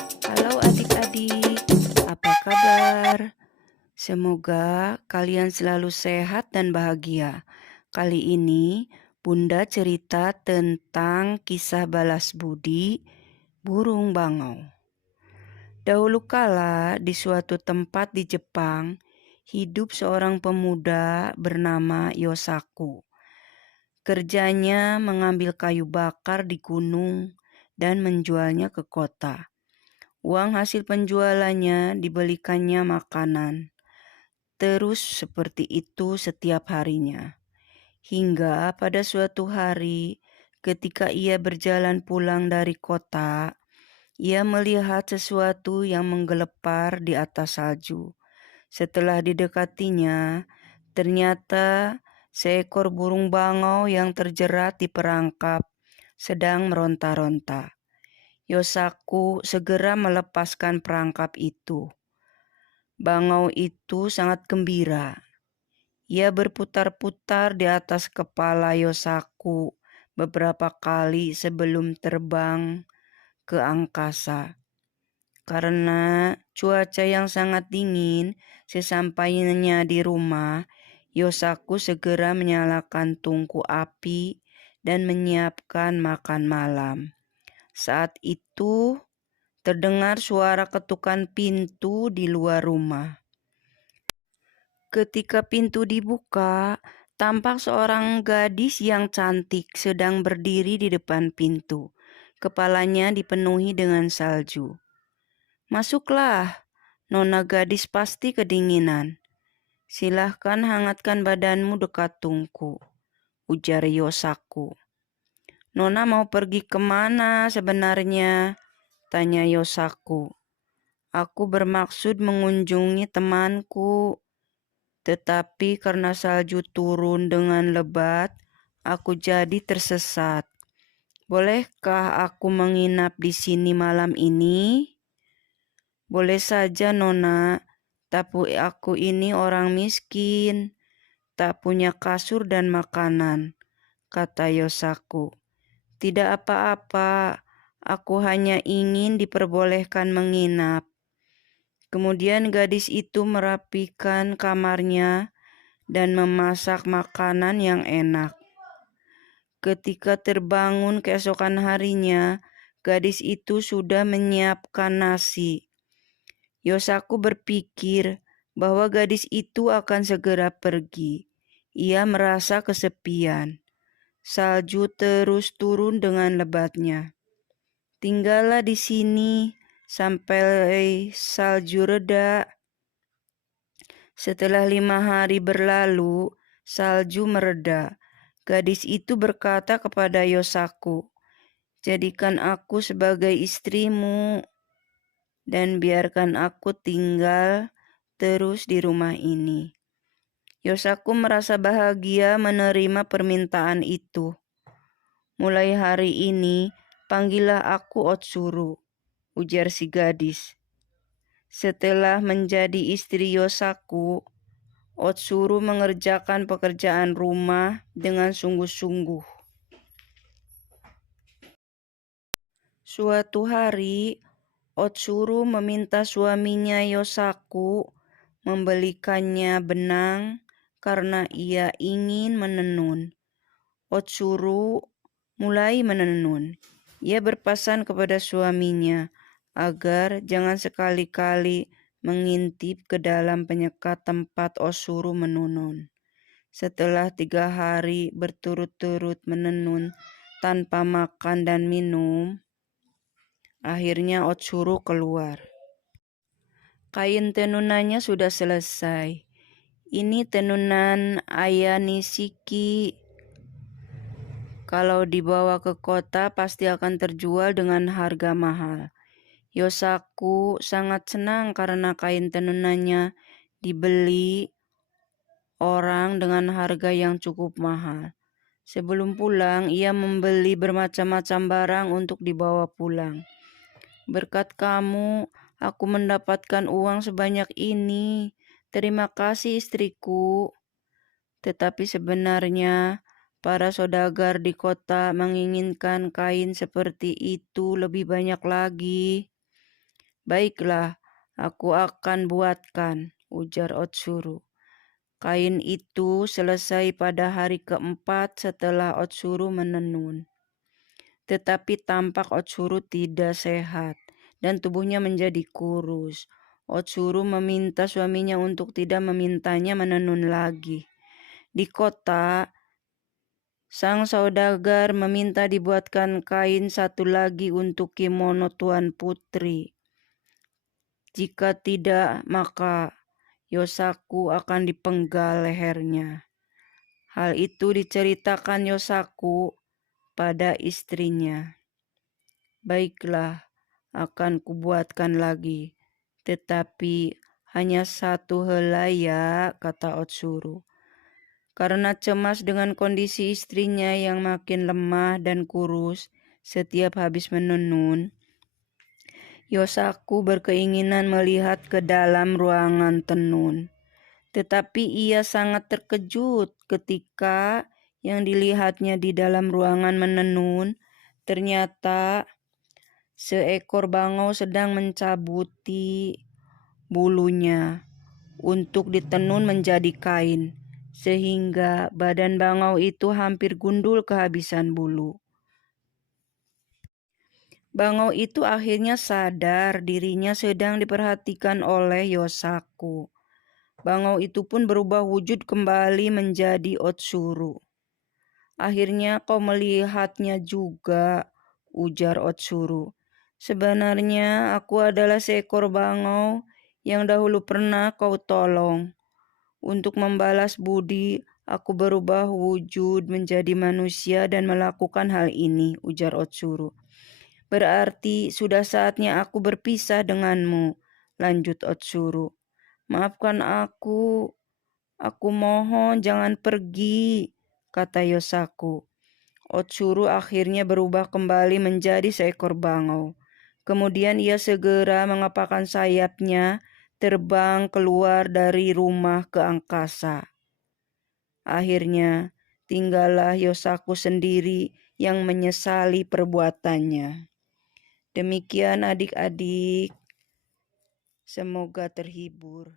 Halo adik-adik, apa kabar? Semoga kalian selalu sehat dan bahagia. Kali ini Bunda cerita tentang kisah balas budi burung bangau. Dahulu kala di suatu tempat di Jepang, hidup seorang pemuda bernama Yosaku. Kerjanya mengambil kayu bakar di gunung dan menjualnya ke kota. Uang hasil penjualannya dibelikannya makanan. Terus seperti itu setiap harinya. Hingga pada suatu hari ketika ia berjalan pulang dari kota, ia melihat sesuatu yang menggelepar di atas salju. Setelah didekatinya, ternyata seekor burung bangau yang terjerat di perangkap sedang meronta-ronta. Yosaku segera melepaskan perangkap itu. Bangau itu sangat gembira. Ia berputar-putar di atas kepala Yosaku beberapa kali sebelum terbang ke angkasa. Karena cuaca yang sangat dingin, sesampainya di rumah, Yosaku segera menyalakan tungku api dan menyiapkan makan malam. Saat itu terdengar suara ketukan pintu di luar rumah. Ketika pintu dibuka, tampak seorang gadis yang cantik sedang berdiri di depan pintu. Kepalanya dipenuhi dengan salju. "Masuklah, nona gadis pasti kedinginan. Silahkan hangatkan badanmu dekat tungku," ujar Yosaku. "Nona mau pergi kemana sebenarnya?" tanya Yosaku. "Aku bermaksud mengunjungi temanku, tetapi karena salju turun dengan lebat, aku jadi tersesat. Bolehkah aku menginap di sini malam ini?" "Boleh saja, Nona, tapi aku ini orang miskin, tak punya kasur dan makanan," kata Yosaku. "Tidak apa-apa, aku hanya ingin diperbolehkan menginap." Kemudian gadis itu merapikan kamarnya dan memasak makanan yang enak. Ketika terbangun keesokan harinya, gadis itu sudah menyiapkan nasi. Yosaku berpikir bahwa gadis itu akan segera pergi. Ia merasa kesepian. Salju terus turun dengan lebatnya. "Tinggallah di sini sampai salju reda." Setelah 5 hari berlalu, salju mereda. Gadis itu berkata kepada Yosaku, "Jadikan aku sebagai istrimu dan biarkan aku tinggal terus di rumah ini." Yosaku merasa bahagia menerima permintaan itu. "Mulai hari ini, panggillah aku Otsuru," ujar si gadis. Setelah menjadi istri Yosaku, Otsuru mengerjakan pekerjaan rumah dengan sungguh-sungguh. Suatu hari, Otsuru meminta suaminya Yosaku membelikannya benang karena ia ingin menenun. Otsuru mulai menenun. Ia berpesan kepada suaminya agar jangan sekali-kali mengintip ke dalam penyekat tempat Otsuru menenun. Setelah 3 hari berturut-turut menenun tanpa makan dan minum, akhirnya Otsuru keluar. Kain tenunannya sudah selesai. "Ini tenunan Aya Nishiki. Kalau dibawa ke kota pasti akan terjual dengan harga mahal." Yosaku sangat senang karena kain tenunannya dibeli orang dengan harga yang cukup mahal. Sebelum pulang, ia membeli bermacam-macam barang untuk dibawa pulang. "Berkat kamu, aku mendapatkan uang sebanyak ini. Terima kasih istriku." Tetapi sebenarnya para saudagar di kota menginginkan kain seperti itu lebih banyak lagi. Baiklah, aku akan buatkan, ujar Otsuru. Kain itu selesai pada hari keempat setelah Otsuru menenun. Tetapi tampak Otsuru tidak sehat dan tubuhnya menjadi kurus. Otsuru meminta suaminya untuk tidak memintanya menenun lagi. Di kota, sang saudagar meminta dibuatkan kain satu lagi untuk kimono Tuan Putri. Jika tidak, maka Yosaku akan dipenggal lehernya. Hal itu diceritakan Yosaku pada istrinya. Baiklah, akan kubuatkan lagi, tetapi hanya satu helai ya, kata Otsuru. Karena cemas dengan kondisi istrinya yang makin lemah dan kurus setiap habis menenun, Yosaku berkeinginan melihat ke dalam ruangan tenun. Tetapi ia sangat terkejut ketika yang dilihatnya di dalam ruangan menenun ternyata seekor bangau sedang mencabuti bulunya untuk ditenun menjadi kain, sehingga badan bangau itu hampir gundul kehabisan bulu. Bangau itu akhirnya sadar dirinya sedang diperhatikan oleh Yosaku. Bangau itu pun berubah wujud kembali menjadi Otsuru. Akhirnya kau melihatnya juga, ujar Otsuru. Sebenarnya aku adalah seekor bangau yang dahulu pernah kau tolong. Untuk membalas budi, aku berubah wujud menjadi manusia dan melakukan hal ini, ujar Otsuru. Berarti sudah saatnya aku berpisah denganmu, lanjut Otsuru. Maafkan aku mohon jangan pergi, kata Yosaku. Otsuru akhirnya berubah kembali menjadi seekor bangau. Kemudian ia segera mengepakkan sayapnya, terbang keluar dari rumah ke angkasa. Akhirnya, tinggallah Yosaku sendiri yang menyesali perbuatannya. Demikian adik-adik, semoga terhibur.